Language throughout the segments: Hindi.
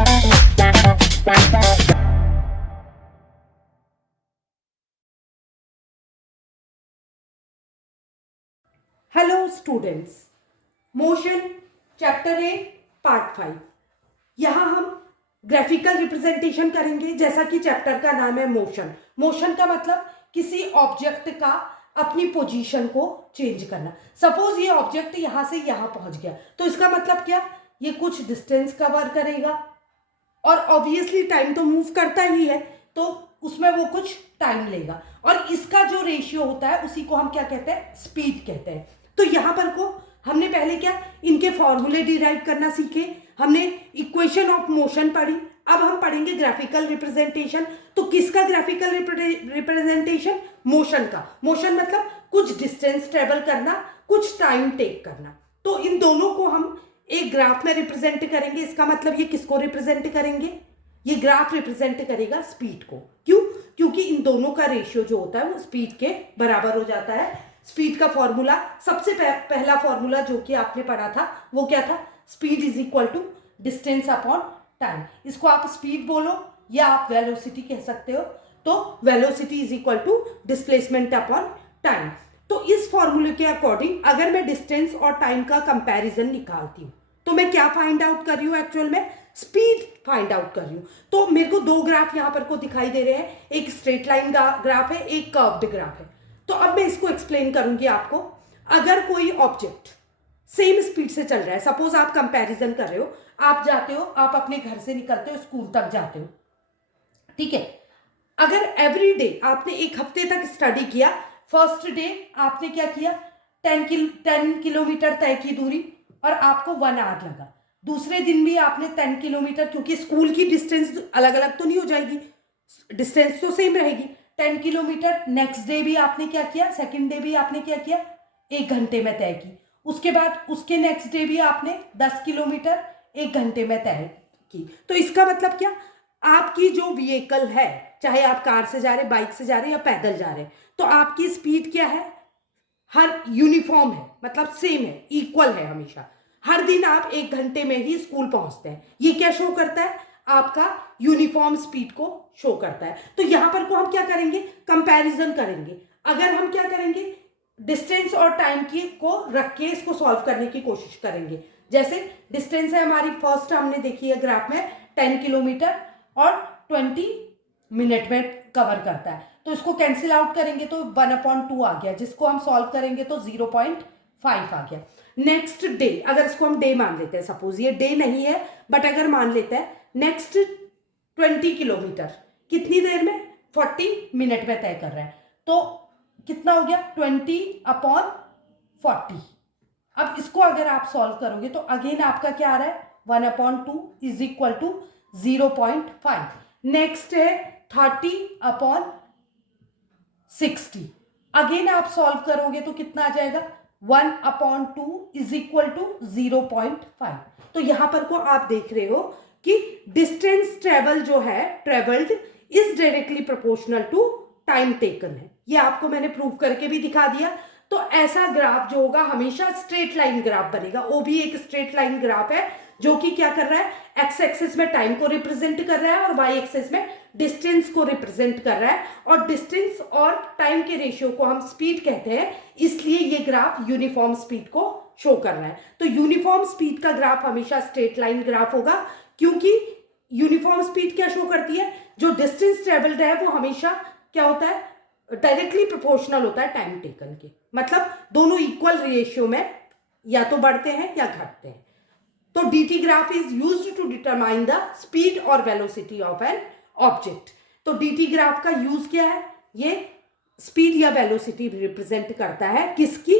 हेलो स्टूडेंट्स, मोशन चैप्टर ए पार्ट 5। यहाँ हम ग्राफिकल रिप्रेजेंटेशन करेंगे। जैसा कि चैप्टर का नाम है मोशन। मोशन का मतलब किसी ऑब्जेक्ट का अपनी पोजीशन को चेंज करना। सपोज ये ऑब्जेक्ट यहाँ से यहाँ पहुँच गया, तो इसका मतलब क्या, ये कुछ डिस्टेंस कवर करेगा और ऑब्वियसली टाइम तो मूव करता ही है, तो उसमें वो कुछ टाइम लेगा और इसका जो रेशियो होता है उसी को हम क्या कहते हैं, स्पीड कहते हैं। तो यहाँ पर को हमने पहले क्या, इनके फॉर्मूले डिराइव करना सीखे, हमने इक्वेशन ऑफ मोशन पढ़ी। अब हम पढ़ेंगे ग्राफिकल रिप्रेजेंटेशन। तो किसका ग्राफिकल रिप्रेजेंटेशन? मोशन का। मोशन मतलब कुछ डिस्टेंस ट्रेवल करना, कुछ टाइम टेक करना। तो इन दोनों को हम एक ग्राफ में रिप्रेजेंट करेंगे। इसका मतलब ये किसको रिप्रेजेंट करेंगे? ये ग्राफ रिप्रेजेंट करेगा स्पीड को। क्यों? क्योंकि इन दोनों का रेशियो जो होता है वो स्पीड के बराबर हो जाता है। स्पीड का फॉर्मूला, सबसे पहला फॉर्मूला जो कि आपने पढ़ा था वो क्या था? Speed is equal to distance upon time. इसको आप स्पीड बोलो या आप वेलोसिटी कह सकते हो। तो velocity is equal to displacement upon time. तो इस फॉर्मूले के अकॉर्डिंग अगर मैं डिस्टेंस और टाइम का कंपैरिजन निकालती हूँ तो मैं क्या फाइंड आउट कर रही हूँ? एक्चुअल में स्पीड फाइंड आउट कर रही हूँ। तो मेरे को दो ग्राफ यहाँ पर को दिखाई दे रहे हैं, एक स्ट्रेट लाइन ग्राफ है, एक कर्व्ड ग्राफ है। तो अब मैं इसको एक्सप्लेन करूंगी आपको। अगर कोई ऑब्जेक्ट सेम स्पीड से चल रहा है, सपोज आप कंपैरिजन कर रहे हो, आप जाते हो, आप अपने घर से निकलते हो, स्कूल तक जाते हो, ठीक है। अगर एवरी डे आपने एक हफ्ते तक स्टडी किया, फर्स्ट डे आपने क्या किया, 10 किलोमीटर तय की दूरी और आपको 1 आवर लगा। दूसरे दिन भी आपने 10 किलोमीटर, क्योंकि स्कूल की डिस्टेंस अलग अलग तो नहीं हो जाएगी, डिस्टेंस तो सेम रहेगी, 10 किलोमीटर। नेक्स्ट डे भी आपने क्या किया, सेकंड डे भी आपने क्या किया, 1 घंटे में तय की। उसके बाद उसके नेक्स्ट डे भी आपने 10 किलोमीटर 1 घंटे में तय की। तो इसका मतलब क्या, आपकी जो व्हीकल है, चाहे आप कार से जा रहे, बाइक से जा रहे या पैदल जा रहे, तो आपकी स्पीड क्या है, हर यूनिफॉर्म है, मतलब सेम है, इक्वल है हमेशा। हर दिन आप 1 घंटे में ही स्कूल पहुंचते हैं। ये क्या शो करता है? आपका यूनिफॉर्म स्पीड को शो करता है। तो यहां पर को हम क्या करेंगे, कंपैरिजन करेंगे। अगर हम क्या करेंगे, डिस्टेंस और टाइम की को रख के इसको सॉल्व करने की कोशिश करेंगे। जैसे डिस्टेंस है हमारी, फर्स्ट हमने देखी है ग्राफ में 10 किलोमीटर और 20 मिनट में कवर करता है। तो इसको कैंसिल आउट करेंगे तो 1/2 आ गया, जिसको हम सॉल्व करेंगे तो 0.5 आ गया। नेक्स्ट डे, अगर इसको हम डे मान लेते हैं, सपोज ये डे नहीं है बट अगर मान लेते हैं, नेक्स्ट 20 किलोमीटर कितनी देर में, 40 मिनट में तय कर रहा है। तो कितना हो गया, 20/40। अब इसको अगर आप सॉल्व करोगे तो अगेन आपका क्या आ रहा है, 1/2 इज इक्वल टू 0.5। नेक्स्ट है 30/60। अगेन आप सॉल्व करोगे तो कितना आ जाएगा, 1/2 इज इक्वल टू 0.5। तो यहां पर को आप देख रहे हो कि डिस्टेंस ट्रेवल जो है, travelled is directly proportional to time taken है। ये आपको मैंने प्रूव करके भी दिखा दिया। तो ऐसा ग्राफ जो होगा हमेशा स्ट्रेट लाइन ग्राफ बनेगा। वो भी एक स्ट्रेट लाइन ग्राफ है जो कि क्या कर रहा है, एक्स एक्सिस में टाइम को रिप्रेजेंट कर रहा है और वाई एक्सिस में डिस्टेंस को रिप्रेजेंट कर रहा है। और डिस्टेंस और टाइम के रेशियो को हम स्पीड कहते हैं, इसलिए ये ग्राफ यूनिफॉर्म स्पीड को शो कर रहा है। तो यूनिफॉर्म स्पीड का ग्राफ हमेशा स्ट्रेट लाइन ग्राफ होगा, क्योंकि यूनिफॉर्म स्पीड क्या शो करती है, जो डिस्टेंस ट्रेवल्ड है वो हमेशा क्या होता है, डायरेक्टली प्रोपोर्शनल होता है टाइम टेकन के। मतलब दोनों इक्वल रेशियो में या तो बढ़ते हैं या घटते हैं। तो dt graph is used to determine the speed और वेलोसिटी ऑफ एन ऑब्जेक्ट। तो dt ग्राफ का यूज क्या है, ये स्पीड या वेलोसिटी रिप्रेजेंट करता है किसकी,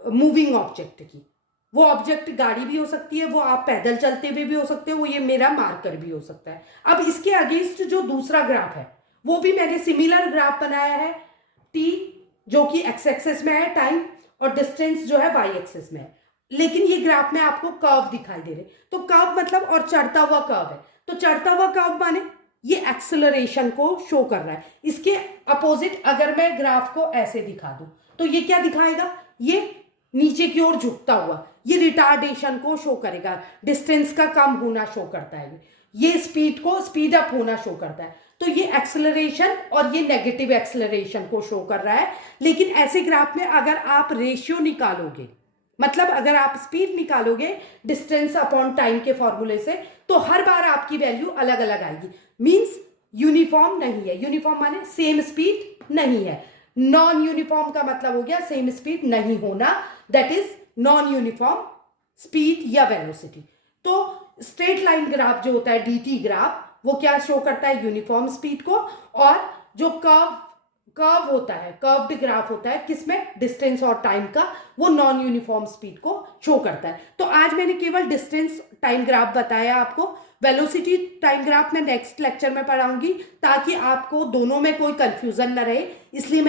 मूविंग ऑब्जेक्ट की। वो ऑब्जेक्ट गाड़ी भी हो सकती है, वो आप पैदल चलते हुए भी हो सकते हो, वो ये मेरा मार्कर भी हो सकता है। अब इसके अगेंस्ट जो दूसरा ग्राफ है वो भी मैंने सिमिलर ग्राफ बनाया है, t जो कि x एक्सिस में है टाइम, और डिस्टेंस जो है y एक्सिस में है। लेकिन ये ग्राफ में आपको कर्व दिखाई दे रहे। तो कर्व मतलब, और चढ़ता हुआ कर्व है, तो चढ़ता हुआ कर्व माने ये एक्सेलरेशन को शो कर रहा है। इसके अपोजिट अगर मैं ग्राफ को ऐसे दिखा दूं तो ये क्या दिखाएगा, ये नीचे की ओर झुकता हुआ, ये रिटार्डेशन को शो करेगा, डिस्टेंस का कम होना शो करता है। ये स्पीड को स्पीड अप होना शो करता है। तो ये एक्सेलरेशन और ये नेगेटिव एक्सेलरेशन को शो कर रहा है। लेकिन ऐसे ग्राफ में अगर आप रेशियो निकालोगे, मतलब अगर आप स्पीड निकालोगे डिस्टेंस अपॉन टाइम के फॉर्मूले से, तो हर बार आपकी वैल्यू अलग अलग आएगी। मींस यूनिफॉर्म नहीं है। यूनिफॉर्म माने सेम स्पीड नहीं है। नॉन यूनिफॉर्म का मतलब हो गया सेम स्पीड नहीं होना, that is non uniform speed या वेलोसिटी। तो स्ट्रेट लाइन ग्राफ जो होता है डीटी ग्राफ, वो क्या शो करता है? यूनिफॉर्म स्पीड को। और जो कर्व होता है, कर्व्ड ग्राफ होता है किसमें? डिस्टेंस और टाइम का, वो नॉन यूनिफॉर्म स्पीड को शो करता है। तो आज मैंने केवल डिस्टेंस टाइम ग्राफ बताया आपको। वेलोसिटी टाइम ग्राफ मैं नेक्स्ट लेक्चर में पढ़ाऊंगी, ताकि आपको दोनों में कोई कंफ्यूजन न रहे। इसलिए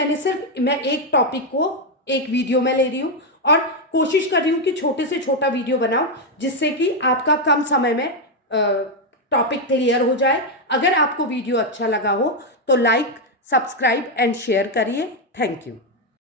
मैं एक टॉपिक को एक वीडियो में ले रही हूँ और कोशिश कर रही हूँ कि छोटे से छोटा वीडियो बनाऊं, जिससे कि आपका कम समय में टॉपिक क्लियर हो जाए। अगर आपको वीडियो अच्छा लगा हो तो लाइक, सब्सक्राइब एंड शेयर करिए। Thank you.